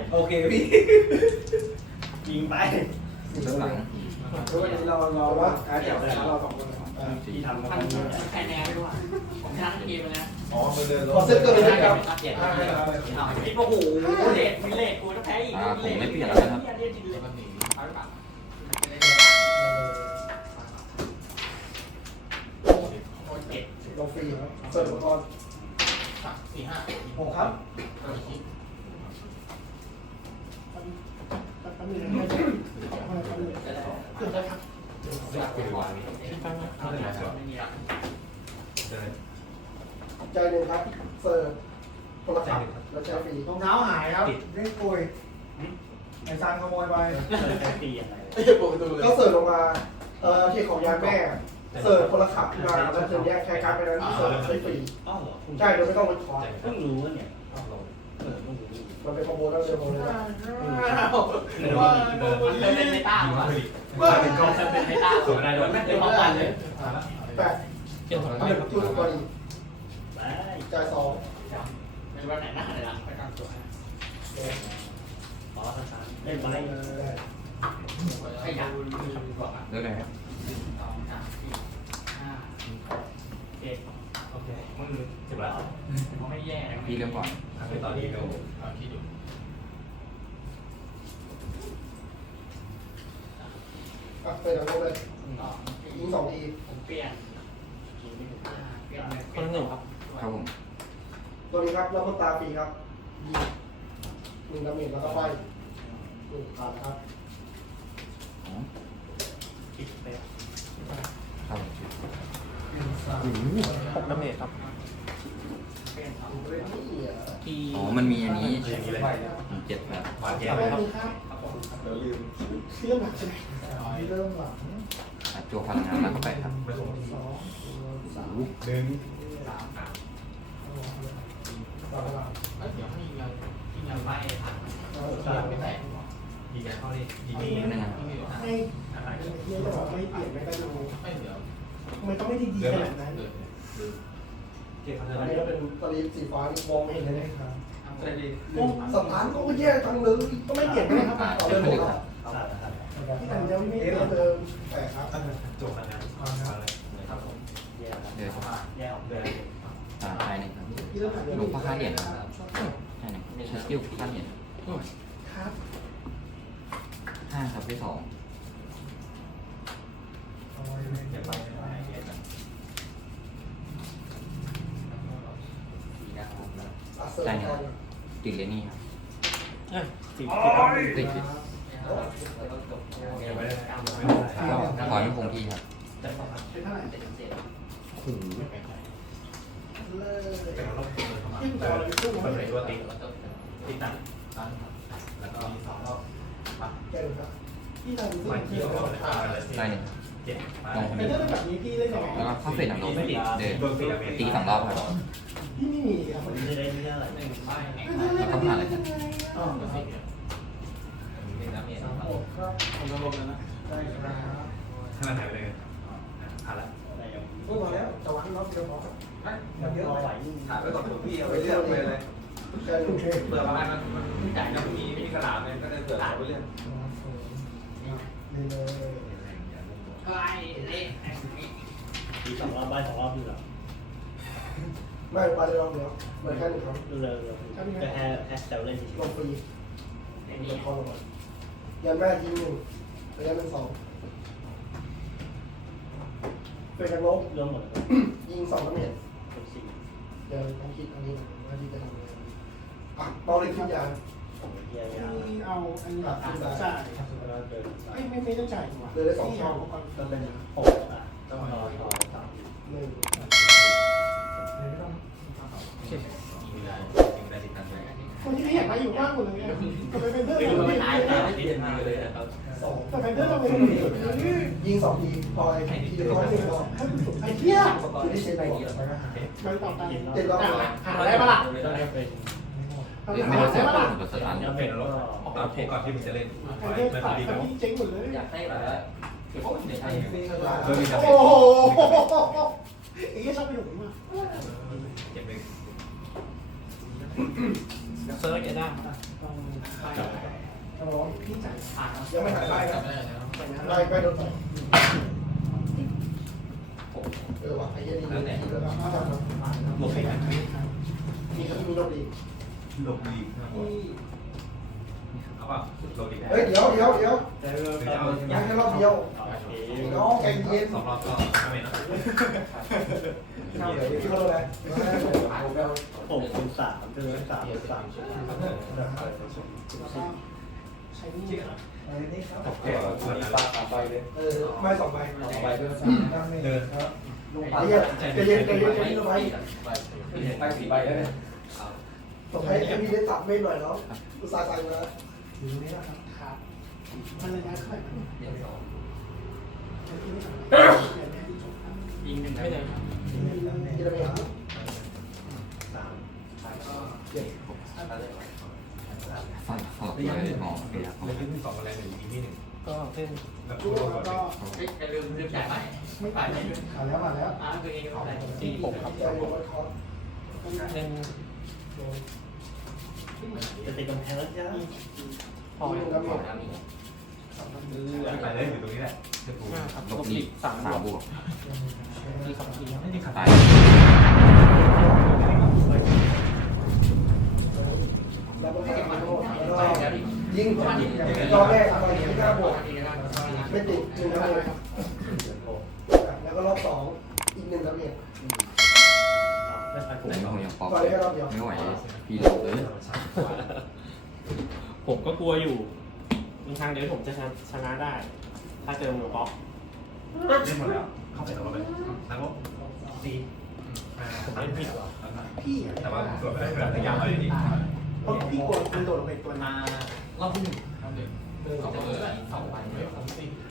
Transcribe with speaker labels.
Speaker 1: โอเคพี่ยิงไป
Speaker 2: เริ่มหลัง
Speaker 3: เพราะวันนี้เราว่าการเดี่ยวเลยเราสองคน
Speaker 1: ที่ทำ
Speaker 4: พันแค่แนวไม่รู้อ่ะผมชนะเกมเลยนะ
Speaker 5: อ๋อมันเดิน
Speaker 3: ขอเซ็ตตัวเลยนะครับ
Speaker 4: เปลี่ยนโอ้โหเลทมีเลทกูจะแพ้อีก
Speaker 2: ผมไม่เปลี่ยนแล้วนะครับ
Speaker 3: ลงฟรีครับเปิดอุปกรณ์
Speaker 4: 4-5
Speaker 3: 6ครับใจหนึ่งครับเสิร์ฟโทรศัพท์แล้วใช้ฟรี
Speaker 6: รองเท้าหายครับเล่นกุยไอ้ซานขโมยไป
Speaker 1: ตียังไง
Speaker 3: ก็เสิร์ฟลงมาที่ของยานแม่เสิร์ฟคนละขับมาแล้วเธอแยกแค่การไปนั้นเสิร์ฟใช้ฟรี
Speaker 1: อ้าวเหรอ
Speaker 3: ใช่โดยไม่ต้องลดคอร์ส
Speaker 1: เพิ่งรู้ว่าเนี่ยเพิ่งรู้
Speaker 3: มันเป็นคอมโบแล้วเดิมเลย
Speaker 4: มันเป็นเมตาว่ะมันเป็นเมตาสุดได้ด้วยไม่เป็นของมันเลย
Speaker 3: แปดทุกตัวดี
Speaker 1: ไป
Speaker 3: จ่ายสอง
Speaker 4: เป็นวันไหนหน้าเลยล่ะไปกลางตัว
Speaker 1: ขอสั้นๆเล่นไป
Speaker 4: ขยัน
Speaker 2: เริ่มเลยครับ
Speaker 4: 2 3 4 5
Speaker 1: โอเคมึงถึงแล้ว
Speaker 4: 6ไม่แย่
Speaker 2: พี่เริ่มก่อน
Speaker 1: คือตอนนี้เรา
Speaker 3: เป็นอะไรเลยยิงสองที
Speaker 4: ผมเปลี่ยนเปลี่ยน
Speaker 1: คนหนึ่งครับ
Speaker 2: ครับผม
Speaker 3: ตัวนี้ครับแล้วก็ตาฟรีครับยิง1 ดาเมจแล้วก็ไฟผ่านครับ
Speaker 1: ปิดไป
Speaker 2: ครับ
Speaker 1: 6 ดาเมจครับ
Speaker 4: เปลี่ยน2
Speaker 1: ที่
Speaker 2: อ๋อมันมีอันนี้
Speaker 5: อย่างนี้เลย
Speaker 2: 7แบบ
Speaker 5: หวานแก้
Speaker 3: ไม่
Speaker 5: ว
Speaker 3: มีครับ
Speaker 5: เดี๋ยวลืม
Speaker 3: เรื่องหลักใช่ไหม
Speaker 6: เริ่มหลัง
Speaker 2: จั่วพลังงานแล้วเข้าไปครับ
Speaker 5: ไม่ส่ง
Speaker 3: 2 3
Speaker 5: ดึง
Speaker 3: ต่อเวลา
Speaker 4: เดี๋ยวให้ยังไม่ทัน
Speaker 5: ไม่แตกยิงแกเข้าดิยิง
Speaker 2: นิดนึงครับ
Speaker 6: ไม่เนี่ยจะบอกไม่เปลี่ยนไม่ก็ดูมันก็ไม่ได้ดีขนาดนั้น
Speaker 1: เก็บ
Speaker 3: อันนี้ก็เป็นตรีสีฟ้านี่มองไม่เห็นเลยนะครับ
Speaker 5: ใช่ดิ
Speaker 3: สถานก็แย่จังเลยก็ไม่เปลี่ยนเลยครับต่อเลยผมครับ
Speaker 6: ที่แต่จะไม่เปลี่ยน
Speaker 3: เดิมแต่ครับ
Speaker 5: จบแล้วนะ
Speaker 4: ครับผม
Speaker 1: แย่
Speaker 2: เดี๋ยว
Speaker 1: แย่ออกเลย
Speaker 2: ใช่หนึ่งครับลูกพระค่าเหรียญครับใช่หนึ่งใช้สกิลค่าเหรียญ
Speaker 3: ครับ
Speaker 2: 5ครับที่2
Speaker 5: เดี๋ยวไป
Speaker 3: เสิร์ฟก่อน
Speaker 2: ติดเลยนี่ครับ
Speaker 1: ติด
Speaker 2: ติด
Speaker 5: เดี๋ยวไม่ได้
Speaker 2: ก็ถอยไม่คงที่ครับ
Speaker 6: เป็นเท่าไหร่
Speaker 2: โอ้โห
Speaker 5: แต่เราต้องเดินเข้ามา
Speaker 6: ยิ่งต่อเลยสู้
Speaker 5: เปิ
Speaker 6: ไม่
Speaker 5: ด
Speaker 6: ได้
Speaker 5: ตัวติดติดตั้งแล้วก็มี2รอบ
Speaker 3: แก้ดูครับ
Speaker 6: ที่เราดู
Speaker 5: ไม่เกี่ยวกับ
Speaker 2: ใช่หนึ่ง
Speaker 5: เจ็บ
Speaker 2: ลงคน
Speaker 6: เป็น
Speaker 2: นี้
Speaker 6: เรื่องแบบนี้พี่เล่นยังไง
Speaker 2: แล้วก็เข้าเฟสหลังลง
Speaker 5: ไม่ติด
Speaker 2: เดิน
Speaker 5: โดนติดอะ
Speaker 2: ตี2 รอบครับ
Speaker 6: พี่ไม่มีครับ
Speaker 1: มันจะได้ไม่ได้อะไร
Speaker 4: 1 ใบ
Speaker 2: แล้วก็ผ่านเลยครับ
Speaker 6: อ๋อ
Speaker 3: ผมจะลงแล้วนะได้ครับ
Speaker 5: ถ้ามันหายไปเลยผ่านแล้ว
Speaker 3: พูดมาแล้วจะวางรอบเดียวพอครับเยอะ
Speaker 1: รอไหว
Speaker 5: ถ่ายไปก่อนพี่เอาไปเลือกไปเลย
Speaker 3: แค่ดู
Speaker 5: เผื่อบางอันมันจ่ายยังมีกระดาษเลยก็ได้เผื่อเอาไปเลือก
Speaker 3: นี่เลย
Speaker 4: ใกล้เละ
Speaker 1: ตี2 รอบใบ2 รอบอยู่แล้ว
Speaker 3: ไม่ไปเลยรอบเดียวเหมือนแค่1 ครั้ง
Speaker 1: เร็วๆก็แค่แซวเล่นเฉ
Speaker 3: ล
Speaker 1: ย
Speaker 3: งฟรี
Speaker 4: ไอ้
Speaker 3: เดี๋
Speaker 4: นี่
Speaker 3: ยวคอลงมายันแม่ยิง1ระยะเป็น2เป็นกันลบ
Speaker 1: ๆเรื่องหมด
Speaker 3: ยิง2 ดาเมจ
Speaker 1: เป็น4
Speaker 3: เดี๋ยวต้องคิดอันนี้ว่าที่จะทำยังไงอ่ะเบาเลยขึ้นยา
Speaker 1: แย่ๆ
Speaker 6: พี่เอาอันนี้จ่ายไม่ต้องจ่ายดีกว่า
Speaker 3: เดินได้2
Speaker 6: ที่
Speaker 3: ช่อ
Speaker 6: เอา
Speaker 3: ง
Speaker 6: ก่อน
Speaker 3: จะเป็น
Speaker 1: 6 อ่ะต้องรอ3
Speaker 3: 1
Speaker 6: คนที่ไม่อยากมาอยู่บ้านหมดเลยทำไมเป็นเรื่อง
Speaker 4: ไม่
Speaker 6: แบ
Speaker 4: รู้
Speaker 6: บ
Speaker 4: ไม่
Speaker 6: นี้
Speaker 4: ตายแต่ไม่ติดมาเลย
Speaker 3: 2
Speaker 6: แต่เป็นเรื่องเราเป็น
Speaker 3: ยิง2 ทีพอไอ้ทีจะต้อง1 รอบ
Speaker 6: ไอ้เหี้ย
Speaker 3: คือได้เช็คไปก่อน
Speaker 6: มันต่อไป
Speaker 3: 7 รอบ
Speaker 6: หาได้ปะล่ะ
Speaker 1: ต้องเป็น
Speaker 2: ไม่รู้สึก
Speaker 6: ได้ปะล่ะ
Speaker 2: ตัวสตาร์ท
Speaker 1: ยังเป็นแล้วก็
Speaker 5: ก่อนที่มันจะเล่น
Speaker 6: ไอ้เรื่องขายกับพี่เจ๊งหมดเลย
Speaker 4: อยากได้แบบเก็บเดี๋ยวใช้
Speaker 6: โอ้โหไอ้เหี้ยชอบไปหนุ่มมาก
Speaker 5: เจ็บเลย
Speaker 1: เซิร์ชจะได้
Speaker 6: ไต้องไปต้องร้องพี่จ่ายผ่าน
Speaker 3: ยังไม่หายได้นะได้ไปโดนต่อยว่ะไอ้ยันนี่แล้วแต่แล้วก็
Speaker 5: หลบไปกัน
Speaker 3: มีครับมีโรดี
Speaker 5: หลบดีเอาป่ะหลบดี
Speaker 3: เฮ้ยเดี๋ยว
Speaker 1: แล้วก็
Speaker 3: ยังแค่รอบเดียวน้องใจเย็น
Speaker 5: 2 รอบก็ไม่นะ
Speaker 3: เข้าเลยพี่เขาเลย
Speaker 1: 6-3ถึง3-3
Speaker 6: ใช้นี่
Speaker 5: โอเคส่วนนั้น
Speaker 3: ไม่2 ใบ
Speaker 5: เดิน
Speaker 3: ลงไปเย็นใจเย็นใจเย็นใจเย็นลงไป
Speaker 2: ตั้ง4ใบได้เลย
Speaker 3: ต้องให้พี่ได้ตัดไม่หน่อยเนาะอุตส่าห์ใส่มา
Speaker 6: อยู่ตรงนี้นะครับครับมันระยะเท่าไหร่
Speaker 2: ยิงหนึ่งไม่เลย
Speaker 3: กินอะไรครับ
Speaker 2: ฝั่งฝั่งเลยมองเดียว
Speaker 5: เล่นที่2คะแนน1อีกที่1
Speaker 6: ก็เส้น
Speaker 5: แล้ว
Speaker 6: ก็
Speaker 5: ก็
Speaker 2: ไปลืมจ่ายไหม
Speaker 6: ไม่ผ่านมาแล้ว
Speaker 2: ตัวเองเขาได้
Speaker 6: ที่ผมครับ
Speaker 3: ใจเย็นไว้คอร์ส
Speaker 6: เป็น
Speaker 1: จะติดกำแพงแล้วจ้า
Speaker 6: พอแล้ว
Speaker 5: ไปเล่นอยู่ตรงนี้แหละจะถูก
Speaker 2: ลบอีก3บวก
Speaker 6: มี2ที
Speaker 5: ไม่ได้ขัด
Speaker 2: ตาย
Speaker 3: แล้วก็ให้มันโทษแล้วก็ยิงรอบแรกอะไรที่5 บวกไม่ติด1 ครับเลยแล้วก็รอบ2อีก1 ครับเนี่ย
Speaker 1: ไม่ใช่ผม
Speaker 2: ไหนก็ยังป๊อป
Speaker 3: ก่อนเลยแค่รอบเดียว
Speaker 2: ไม่ไหวพี่หลบเลย
Speaker 7: ผมก็กลัวอยู่มีทางเดียวผมจะชนะได้ ถ้าเจอมือป๊อก
Speaker 5: เล่นหมดแล้วเข้าไปแล้วก็ไปแล้วก็ตี
Speaker 7: ผมเล่นผิด
Speaker 6: พี่
Speaker 5: แต่ว่าส่วนแบบระยะอะไรนี่
Speaker 6: เพราะพี่กลัวมันโดดลงไปตัว
Speaker 2: มารอบที่1 2ใบ